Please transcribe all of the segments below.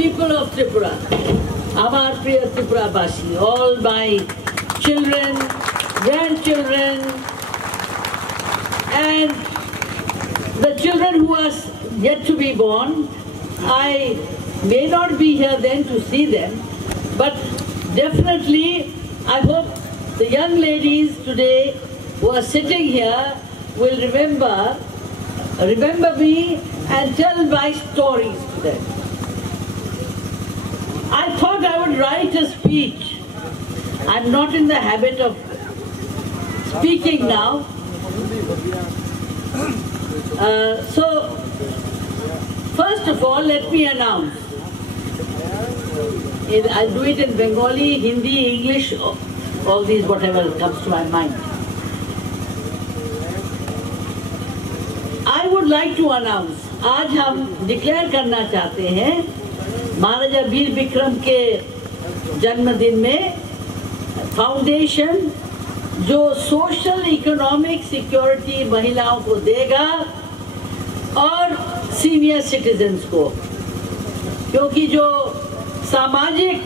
people of Tripura, Amar Priya Tripura Basi, all my children, grandchildren, and the children who are yet to be born. I may not be here then to see them, but definitely I hope the young ladies today who are sitting here will remember me and tell my stories to them. I thought I would write a speech. I'm not in the habit of speaking now. So, first of all, let me announce. I'll do it in Bengali, Hindi, English, all these, whatever comes to my mind. I would like to announce, आज हम declare करना चाहते हैं महाराजा वीर विक्रम के जन्मदिन में foundation जो social economic security महिलाओं को देगा और सीनियर सिटीजन्स को, क्योंकि जो सामाजिक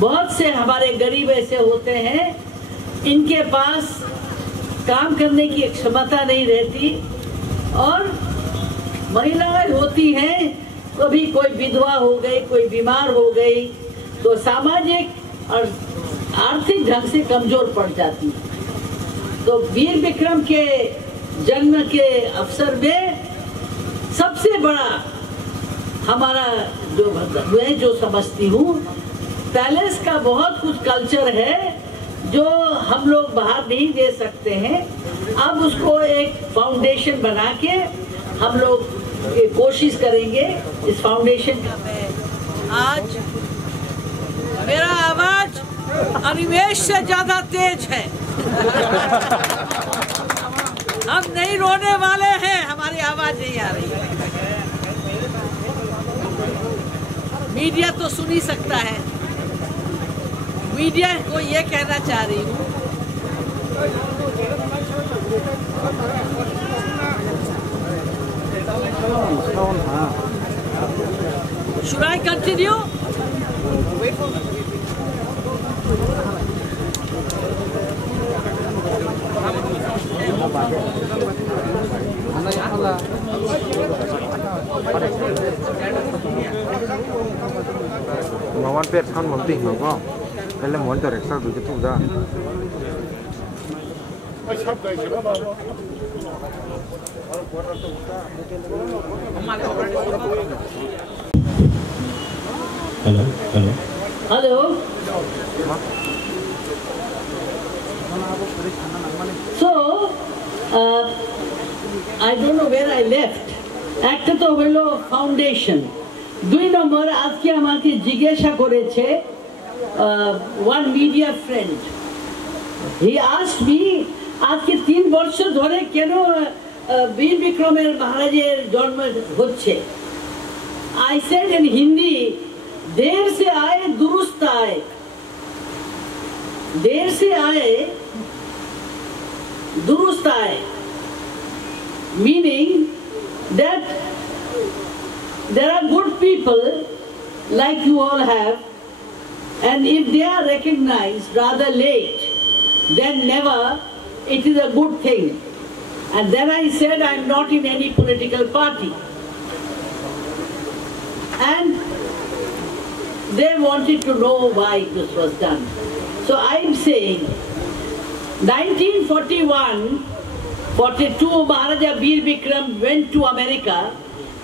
बहुत से हमारे गरीब ऐसे होते हैं इनके पास काम करने की क्षमता नहीं रहती और महिलाएं होती हैं, कभी कोई विधवा हो गई, कोई बीमार हो गई तो सामाजिक और आर्थिक ढंग से कमजोर पड़ जाती है। तो वीर विक्रम के जन्म के अवसर में सबसे बड़ा हमारा जो समझती हूँ, पैलेस का बहुत कुछ कल्चर है जो हम लोग बाहर नहीं दे सकते हैं। अब उसको एक फाउंडेशन बना के हम लोग कोशिश करेंगे इस फाउंडेशन का। मैं आज मेरा आवाज अनिमेष से ज्यादा तेज है। हम नहीं रोने वाले हैं, हमारी आवाज नहीं आ रही है। मीडिया तो सुन ही सकता है। मीडिया को ये कहना चाह रही हूँ, should I continue? Mawar pet kan mesti nggak, kalau mau direct sah dulu tu dah. Hello. So, I don't know where I left. একটা তো হলো ফাউন্ডেশন, দুই নম্বর আজকে আমাকে জিজ্ঞাসা করেছে one media friend. He asked me আজকে 3 বছর ধরে কেন वीर विक्रमेर महाराजेर जन्म होच्छे। I said in Hindi, देर से आए दुरुस्त आए, देर से आए दुरुस्त आए, meaning that there are good people like you all have, and if they are recognized rather late then never, it is a good thing. And then I said I am not in any political party, and they wanted to know why this was done. So I am saying 1941-42 Maharaja Veer Vikram went to America.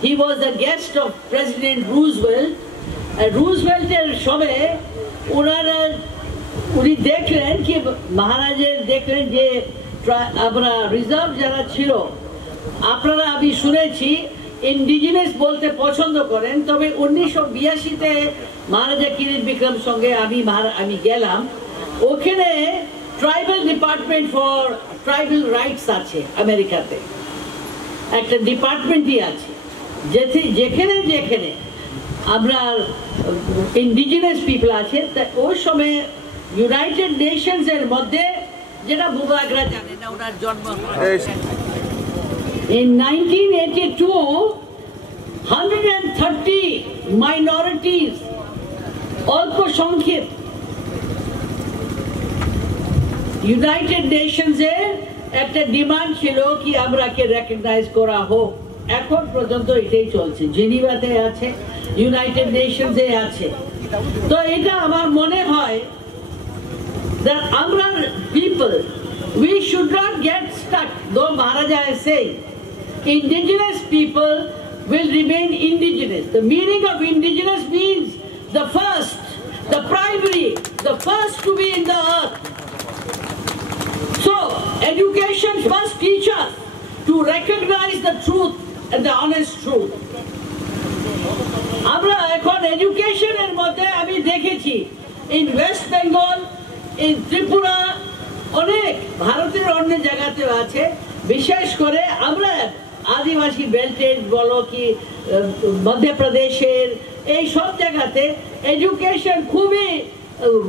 He was a guest of President Roosevelt. Roosevelt সময় ওনারা উনি দেখলেন কি মহারাজের দেখলেন যে আমরা reserve যারা ছিল আপনারা আমি শুনেছি ইন্ডিজিনাস বলতে পছন্দ করেন, তবে 1982-তে মহারাজা কিরিট বিক্রম সঙ্গে আমি গেলাম, ওখানে tribal department for tribal rights আছে আমেরিকাতে, একটা ডিপার্টমেন্টই আছে যেখানে যেখানে আমরা ইন্ডিজিনাস পিপল আছে। ওই সময় ইউনাইটেড নেশনস এর মধ্যে যেটা বুবাগরা জানে না ওনার জন্ম in 1982 130 minorities অল্প সংখ্যক ইউনাইটেড নেশনসের একটা ডিমান্ড ছিল কি আমরাকে রেকগনাইজ করা হোক। এখন পর্যন্ত এটাই চলছে, জেনিভাতে আছে, ইউনাইটেড নেশনসে আছে। তো এটা আমার মনে হয় that আমরা people we should not get stuck, though Maharaja is saying indigenous people will remain indigenous. The meaning of indigenous means the first, the primary, the first to be in the earth. So education must teach us to recognize the truth and the honest truth. আমরা এখন এডুকেশনের মধ্যে আমি দেখেছি in West Bengal, in Tripura, অনেক ভারতের অন্য জায়গাতেও আছে, বিশেষ করে আমরা আদিবাসী বেল্টের বলো কি মধ্যপ্রদেশের এই সব জায়গাতে এডুকেশন খুবই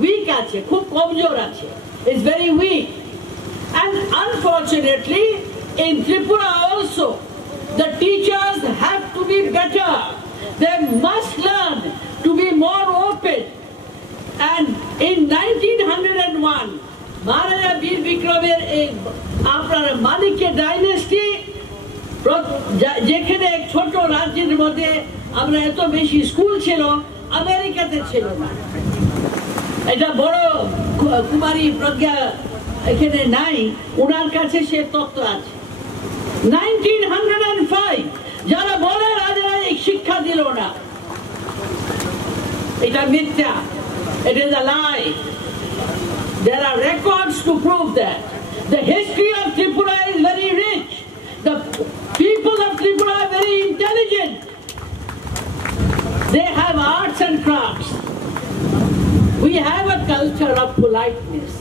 উইক আছে, খুব কমজোর আছে, it's very weak. And unfortunately in Tripura also the teachers have to be better. They must learn to be more open. And in 1901 Maharaja Bir Bikram's আপনার মানিক্য ডাইনেস্টি, যেখানে এক ছোট রাজ্যের মধ্যে আমরা এত বেশি স্কুল ছিল, আমেরিকাতে ছিল না। এটা বড় কুমারী প্রজ্ঞা এখানে নাই, ওনার কাছে সে তত্ত্ব আছে। 1905 যারা বলে রাজা শিক্ষা দিল না, এটা মিথ্যা, it is a lie. There are records to prove that. The history of Tripura is very rich. The people of Tripura are very intelligent. They have arts and crafts. We have a culture of politeness.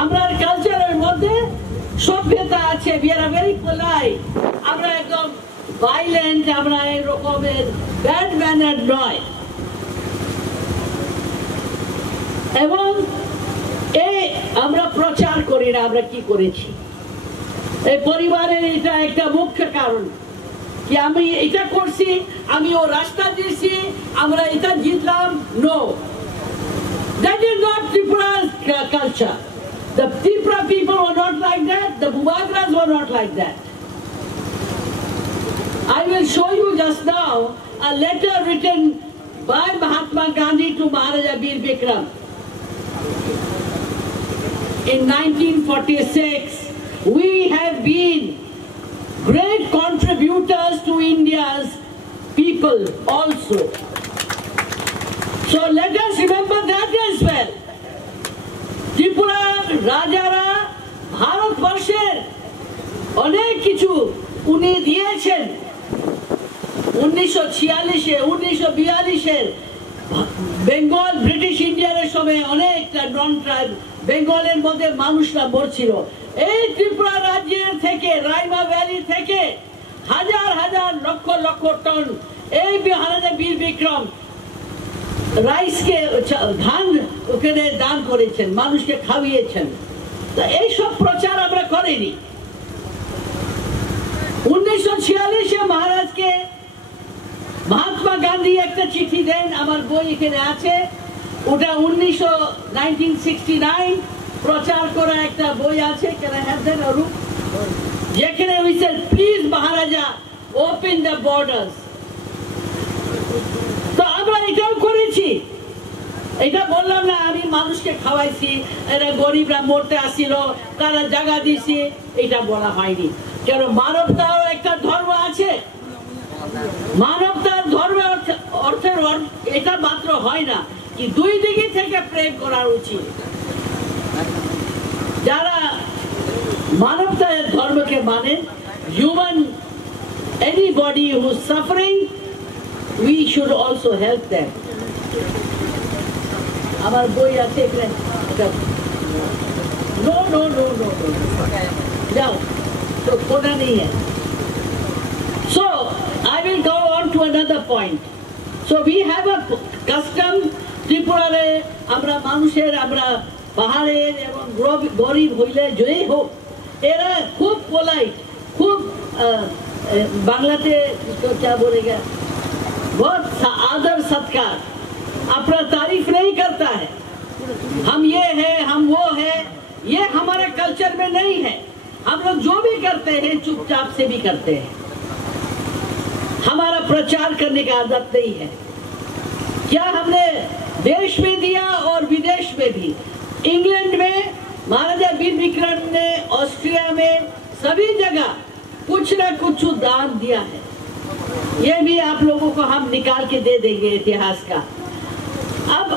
Our culture is মধ্যে সভ্যতা আছে, we are very polite. আমরা একদম violent, আমরা এরকমের bad mannered নয়। এবং এই আমরা প্রচার করি না, আমরা কি করেছি এই পরিবারের, এটা একটা মুখ্য কারণ কি আমি এটা করছি, আমি ও রাস্তা দিয়েছি, আমরা এটা জিতলাম। No, that is not Tripura's culture. The Tripura people were not like that, the Bhubagras were not like that. I will show you just now a letter written by Mahatma Gandhi to Maharaja Bir Bikram in 1946. We have been great contributors to India's people also. So let us remember that as well. Tripura Rajara ভারতবর্ষের অনেক কিছু উনি দিয়েছেন। 1946-এ 1942-এর Bengal British ইন্ডিয়ার সময় অনেকটা নন tribe বেঙ্গলের মধ্যে মানুষরা মরছিল। এই ত্রিপুরা রাজ্যের থেকে, রাইমা ভ্যালি থেকে হাজার হাজার লক্ষ লক্ষ টন এই মহারাজা বীর বিক্রম রাইসকে, ধান ওখানে দান করেছেন, মানুষকে খাওয়িয়েছেন। তো এইসব প্রচার আমরা করিনি। 1946-এ মহারাজকে মহাত্মা গান্ধী একটা চিঠি দেন, আমার বই এখানে আছে, ওটা 1969 প্রচার করা একটা বই আছে, যেখানে we said please Maharaja open the borders. তো আমরা এটাও করেছি, এটা বললাম না আমি মানুষকে খাওয়াইছি, এরা গরিবরা মরতে আসছিল, তারা জায়গা দিছি, এটা বলা হয়নি। কেন মানবতাও একটা ধর্ম আছে, মানবতার ধর্ম অর্থের এটা মাত্র হয় না কি দুই দিকে থেকে প্রেম করা উচিত। যারা মানবতার ধর্মকে মানে, human, anybody who is suffering, we should also help them. আমার বই আছে এখানে, no no no no no, যাও তো কোনা নেই। So I will go on to another point. So we have a custom ত্রিপুরারে, আমরা মানুষের, আমরা পাহাড়ের এবং গরিব হইলে জয়ী হোক, এরা খুব পোলাইট, খুব বাংলাতে क्या बोलेगा, बहुत आदर सत्कार, अपना तारीफ नहीं करता है। हम ये है, हम वो है, ये हमारे कल्चर में नहीं है। हम लोग जो भी करते हैं चुपचाप से भी करते हैं। हमारा प्रचार करने का आदत नहीं है। क्या हमने देश में दिया और विदेश में भी। इंग्लैंड में महाराजा वीर विक्रम ने, ऑस्ट्रिया में, सभी जगह कुछ न कुछ दान दिया है। ये भी आप लोगों को हम निकाल के दे देंगे इतिहास का। अब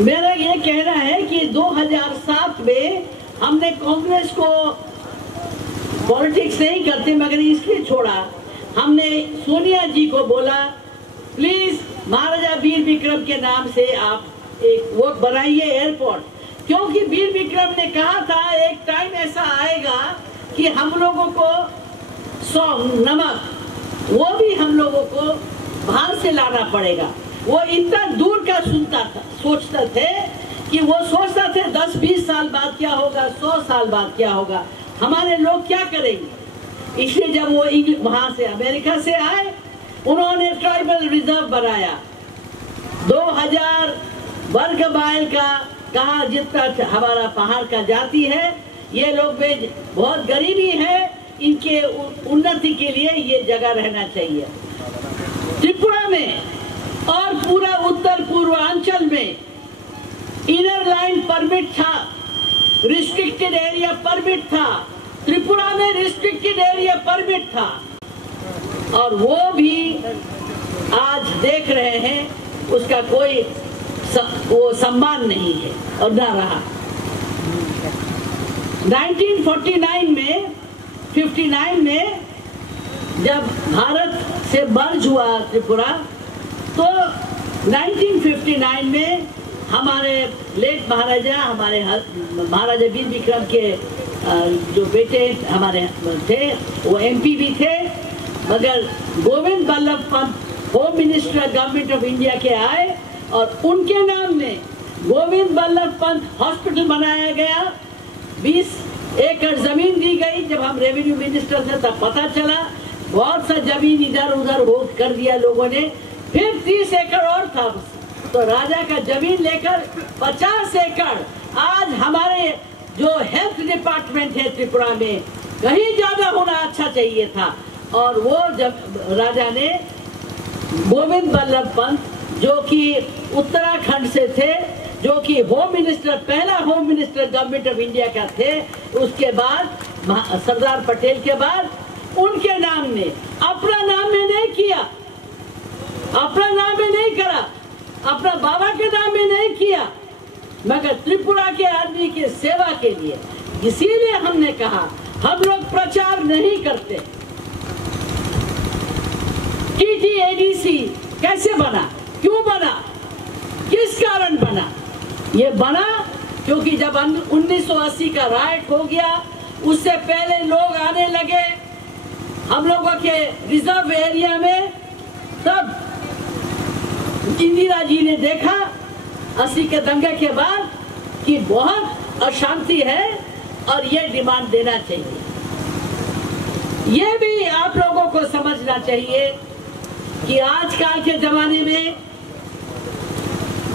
मेरा ये कहना है कि 2007 में हमने कांग्रेस को, पॉलिटिक्स नहीं करते मगर इसलिए छोड़ा, हमने सोनिया जी को बोला प्लीज महाराजा वीर विक्रम के नाम से आप एक वो बनाइए एयरपोर्ट, क्योंकि वीर विक्रम ने कहा था एक टाइम ऐसा आएगा कि हम लोगों को नमक वो भी हम लोगों को बाहर से लाना पड़ेगा। वो इतना दूर का सुनता था, सोचते थे कि वो सोचता थे 10-20 साल बाद क्या होगा, 100 साल बाद क्या होगा, हमारे लोग क्या करेंगे। इसलिए जब वो वहां से अमेरिका से आए, उन्होंने ट्राइबल रिजर्व बनाया। 2000 वर्ग माइल का कहा जितना हमारा पहाड़ का जाति है, ये लोग में बहुत गरीबी है, इनके उन्नति के लिए ये जगह रहना चाहिए। त्रिपुरा में और पूरा उत्तर पूर्वांचल में इनर लाइन परमिट था, रिस्ट्रिक्टेड एरिया परमिट था। त्रिपुरा में रिस्ट्रिक्टेड एरिया परमिट था और वो भी आज देख रहे हैं उसका कोई वो सम्मान नहीं है और ना रहा। 1949 में 59 में जब भारत से मर्ज हुआ त्रिपुरा, तो 1959 में हमारे लेट महाराजा, हमारे महाराजा वीर विक्रम के जो बेटे हमारे थे वो एमपी भी थे, मगर Govind Ballabh Pant home minister government of India के आए और उनके नाम में गोविंद बल्लभ पंत हॉस्पिटल बनाया गया। 20 एकड़ जमीन दी गई। जब हम रेवेन्यू मिनिस्टर थे तब पता चला, बहुत सा जमीन इधर उधर हो कर दिया लोगों ने। फिर 30 एकड़ और था, तो राजा का जमीन लेकर 50 एकड़ आज हमारे जो हेल्थ डिपार्टमेंट है त्रिपुरा में कहीं ज्यादा होना अच्छा चाहिए था। और वो जब राजा ने गोविंद बल्लभ पंत जो कि उत्तराखंड से थे, जो कि होम मिनिस्टर, पहला home minister government of India का थे, उसके बाद सरदार पटेल के बाद उनके नाम ने, अपना नाम में नहीं किया, अपना नाम में नहीं करा, अपना बाबा के नाम में नहीं किया, मगर त्रिपुरा के आदमी के सेवा के लिए। इसीलिए हमने कहा हम लोग प्रचार नहीं करते। TTADC कैसे बना, क्यों बना, किस कारण बना? ये बना क्योंकि जब 1980 का राइट हो गया, उससे पहले लोग आने लगे हम लोगों के रिजर्व एरिया में। तब इंदिरा जी ने देखा 80 के दंगे के बाद कि बहुत अशांति है और ये डिमांड देना चाहिए। ये भी आप लोगों को समझना चाहिए कि आजकल के जमाने में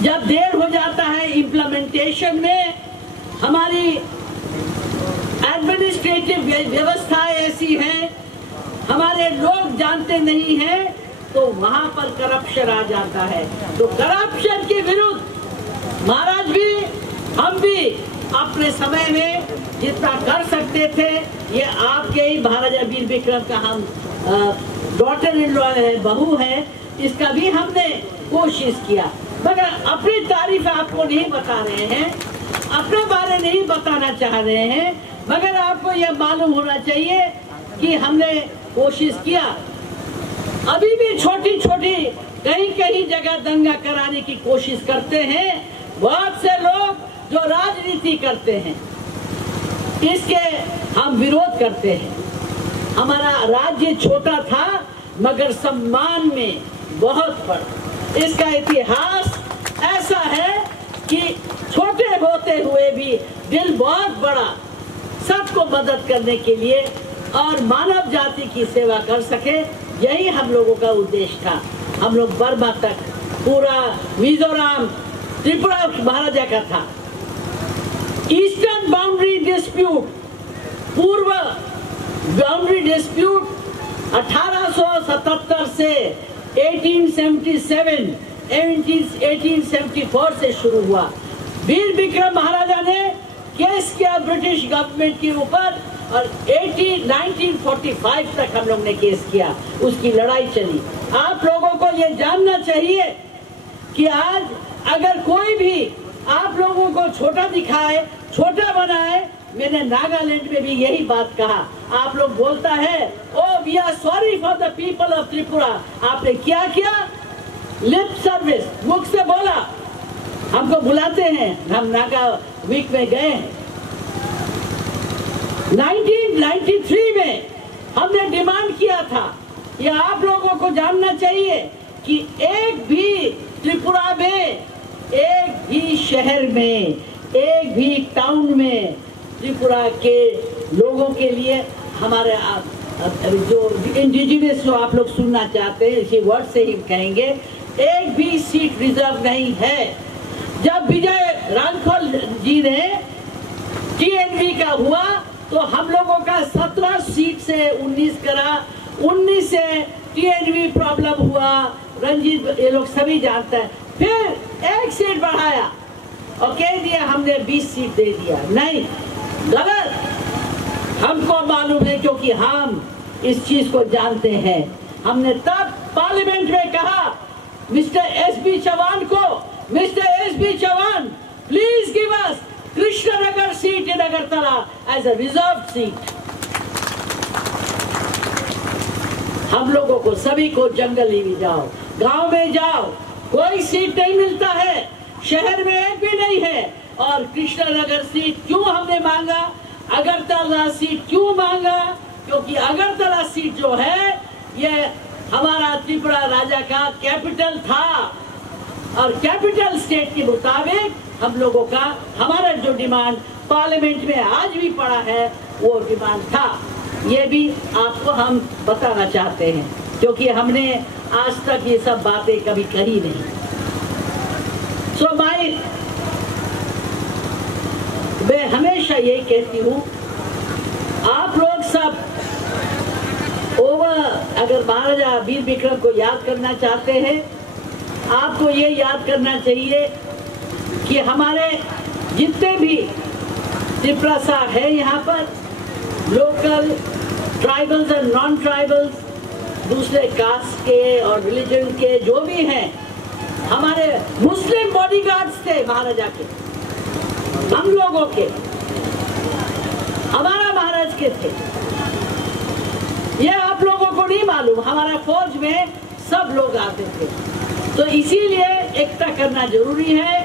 जब देर हो जाता है इम्प्लीमेंटेशन में, हमारी एडमिनिस्ट्रेटिव व्यवस्थाएं ऐसी हैं, हमारे लोग जानते नहीं हैं, तो वहां पर करप्शन आ जाता है। तो करप्शन के विरुद्ध महाराज भी, हम भी अपने समय में जितना कर सकते थे, ये आपके ही महाराजा वीर विक्रम का हम डॉटर इन लॉ है, बहू है, इसका भी हमने कोशिश किया। मगर अपनी तारीफ आपको नहीं बता रहे हैं, अपने बारे नहीं बताना चाह रहे हैं, मगर आपको यह मालूम होना चाहिए कि हमने कोशिश किया। अभी भी छोटी छोटी कहीं कहीं जगह दंगा कराने की कोशिश करते हैं बहुत से लोग जो राजनीति करते हैं, इसके हम विरोध करते हैं। हमारा राज्य छोटा था मगर सम्मान में बहुत बड़ा। इसका इतिहास ऐसा है कि छोटे होते हुए भी दिल बहुत बड़ा, सबको मदद करने के लिए और मानव जाति की सेवा कर सके, यही हम लोगों का उद्देश्य था। हम लोग बर्मा तक पूरा मिजोरम त्रिपुरा महाराजा का था। ईस्टर्न बाउंड्री डिस्प्यूट, पूर्व बाउंड्री डिस्प्यूट 1877 से 1877 1874 से शुरू हुआ। वीर विक्रम महाराजा ने केस किया ब्रिटिश गवर्नमेंट के ऊपर और 1945 तक हम लोग ने केस किया, उसकी लड़ाई चली। आप लोगों को ये जानना चाहिए कि आज अगर कोई भी आप लोगों को छोटा दिखाए, छोटा बनाए, मैंने नागालैंड में भी यही बात कहा। आप लोग बोलता है oh we are sorry for the people of Tripura. आपने क्या किया? लिप सर्विस, मुख से बोला। हमको बुलाते हैं, हम नागा वीक में गए हैं। 1993 में हमने डिमांड किया था, ये आप लोगों को जानना चाहिए कि एक भी त्रिपुरा में, एक भी शहर में, एक भी टाउन में त्रिपुरा के लोगों के लिए हमारे जो इंडिजिनस जो आप लोग सुनना चाहते हैं इसी वर्ड से ही कहेंगे, एक भी सीट रिजर्व नहीं है। जब विजय रांखल जी ने टीएनवी का हुआ तो हम लोगों का 17 सीट से 19 करा, 19 से टीएनवी प्रॉब्लम हुआ, रंजीत ये लोग सभी जानते हैं। फिर एक सीट बढ़ाया और कह दिया हमने 20 सीट दे दिया। नहीं, गलत। हमको मालूम है क्योंकि हम इस चीज को जानते हैं। हमने तब पार्लियामेंट में कहा मिस्टर एसबी चौहान को, mister SB Chauhan please give us Krishnanagar seat in Agartala as a reserve seat. हम लोगों को सभी को जंगल ही में जाओ, गांव में जाओ, कोई सीट नहीं मिलता है, शहर में एक भी नहीं है। और कृष्णनगर सीट क्यों हमने मांगा, अगरतला सीट क्यों मांगा? क्योंकि अगरतला सीट जो है ये हमारा त्रिपुरा राजा का कैपिटल था और कैपिटल स्टेट के मुताबिक हम लोगों का हमारा जो डिमांड पार्लियामेंट में आज भी पड़ा है वो डिमांड था। ये भी आपको हम बताना चाहते हैं क्योंकि हमने आज तक ये सब बातें कभी कही नहीं। सो मैं हमेशा ये कहती हूँ, आप लोग सब अगर महाराजा वीर विक्रम को याद करना चाहते हैं, आपको ये याद करना चाहिए कि हमारे जितने भी त्रिपुरा सा है यहाँ पर, लोकल ट्राइबल्स और नॉन ट्राइबल्स, दूसरे कास्ट के और रिलीजन के जो भी हैं, हमारे मुस्लिम बॉडीगार्ड्स थे महाराजा के, हम लोगों के, हमारा महाराज के थे। ये आप लोगों को नहीं मालूम, हमारा फौज में सब लोग आते थे। तो इसीलिए एकता करना जरूरी है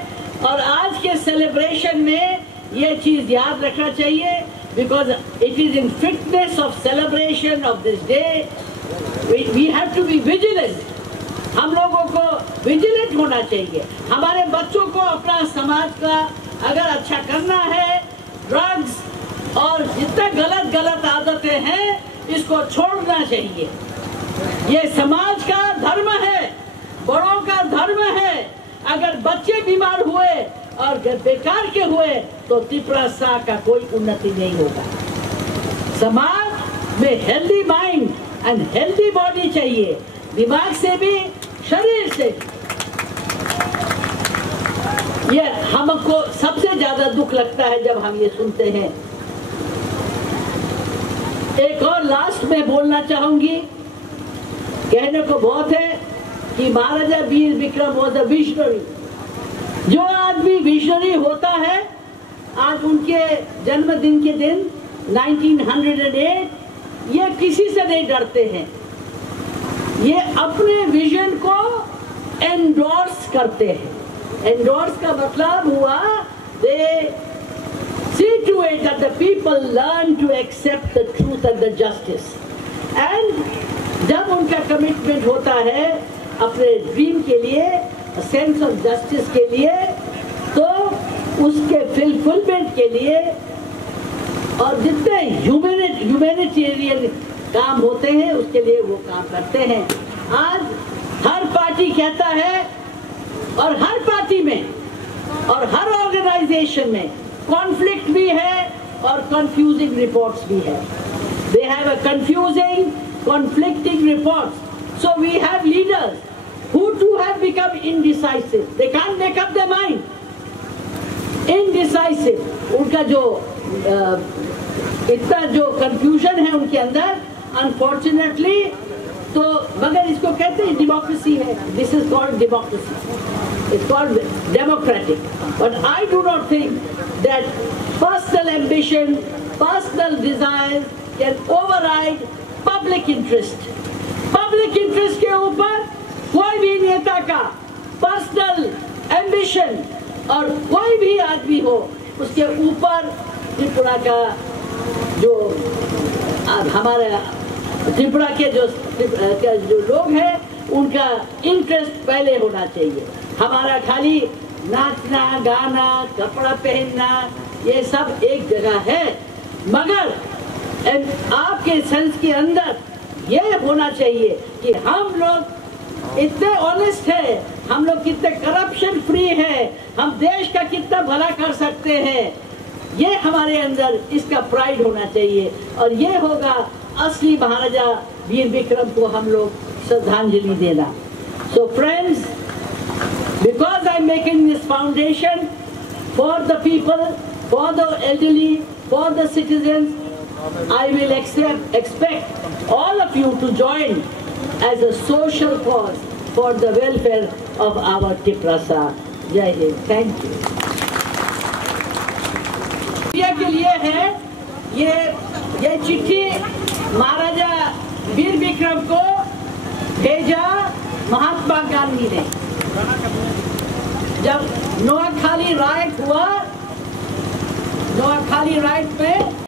और आज के सेलिब्रेशन में ये चीज याद रखना चाहिए because it is in fitness of celebration of this day we have to be vigilant. हम लोगों को विजिलेंट होना चाहिए। हमारे बच्चों को अपना समाज का अगर अच्छा करना है, ड्रग्स और जितना गलत आदतें हैं इसको छोड़ना चाहिए। ये समाज का धर्म है, बड़ों का धर्म है। अगर बच्चे बीमार हुए और बेकार के हुए तो त्रिपुरा सा का कोई उन्नति नहीं होगा। समाज में healthy mind and healthy body चाहिए, दिमाग से भी शरीर से भी। ये हमको सबसे ज्यादा दुख लगता है जब हम ये सुनते हैं। एक और लास्ट में बोलना चाहूंगी, कहने को बहुत है कि Maharaja Bir Vikram was a visionary. जो आदमी विजनरी होता है, आज उनके जन्मदिन के दिन 1908, ये किसी से नहीं डरते हैं। ये अपने विजन को एंडोर्स करते हैं। एंडोर्स का मतलब हुआ दे see to it that the people learn to accept the truth and the justice. And जब उनका कमिटमेंट होता है अपने ड्रीम के लिए, सेंस ऑफ जस्टिस के लिए, तो उसके फुलफिलमेंट के लिए और जितने ह्यूमैनिटेरियन काम होते हैं उसके लिए वो काम करते हैं। आज हर पार्टी कहता है, और हर पार्टी में और हर ऑर्गेनाइजेशन में कॉन्फ्लिक्ट भी है और कंफ्यूजिंग रिपोर्ट्स भी है। They have a confusing, conflicting reports. So we have leaders who too have become indecisive. They can't make up their mind. Indecisive. उनका जो इतना जो confusion है उनके अंदर, unfortunately, तो मगर इसको कहते हैं democracy है. This is called democracy. It's called democratic. But I do not think that personal ambition, personal desires can override public interest. Public interest के ऊपर कोई भी नेता का पर्सनल एम्बिशन और कोई भी आदमी हो उसके ऊपर त्रिपुरा का जो हमारे त्रिपुरा के जो लोग हैं उनका इंटरेस्ट पहले होना चाहिए। हमारा खाली नाचना गाना कपड़ा पहनना ये सब एक जगह है, मगर आपके सेंस के अंदर ये होना चाहिए कि हम लोग इतने ऑनेस्ट है, हम लोग कितने करप्शन फ्री है, हम देश का कितना भला कर सकते हैं, ये हमारे अंदर इसका प्राइड होना चाहिए। और ये होगा असली महाराजा वीर विक्रम को हम लोग श्रद्धांजलि देना। So friends, because I am making this foundation for the people, for the elderly, for the citizens, I will expect all of you to join as a social cause for the welfare of our Tiprasa. Jai Hind. Thank you. ये के लिए है ये चिट्ठी महाराजा वीर विक्रम को भेजा महात्मा गांधी ने। जब नोआखाली राइट हुआ, नोआखाली राइट में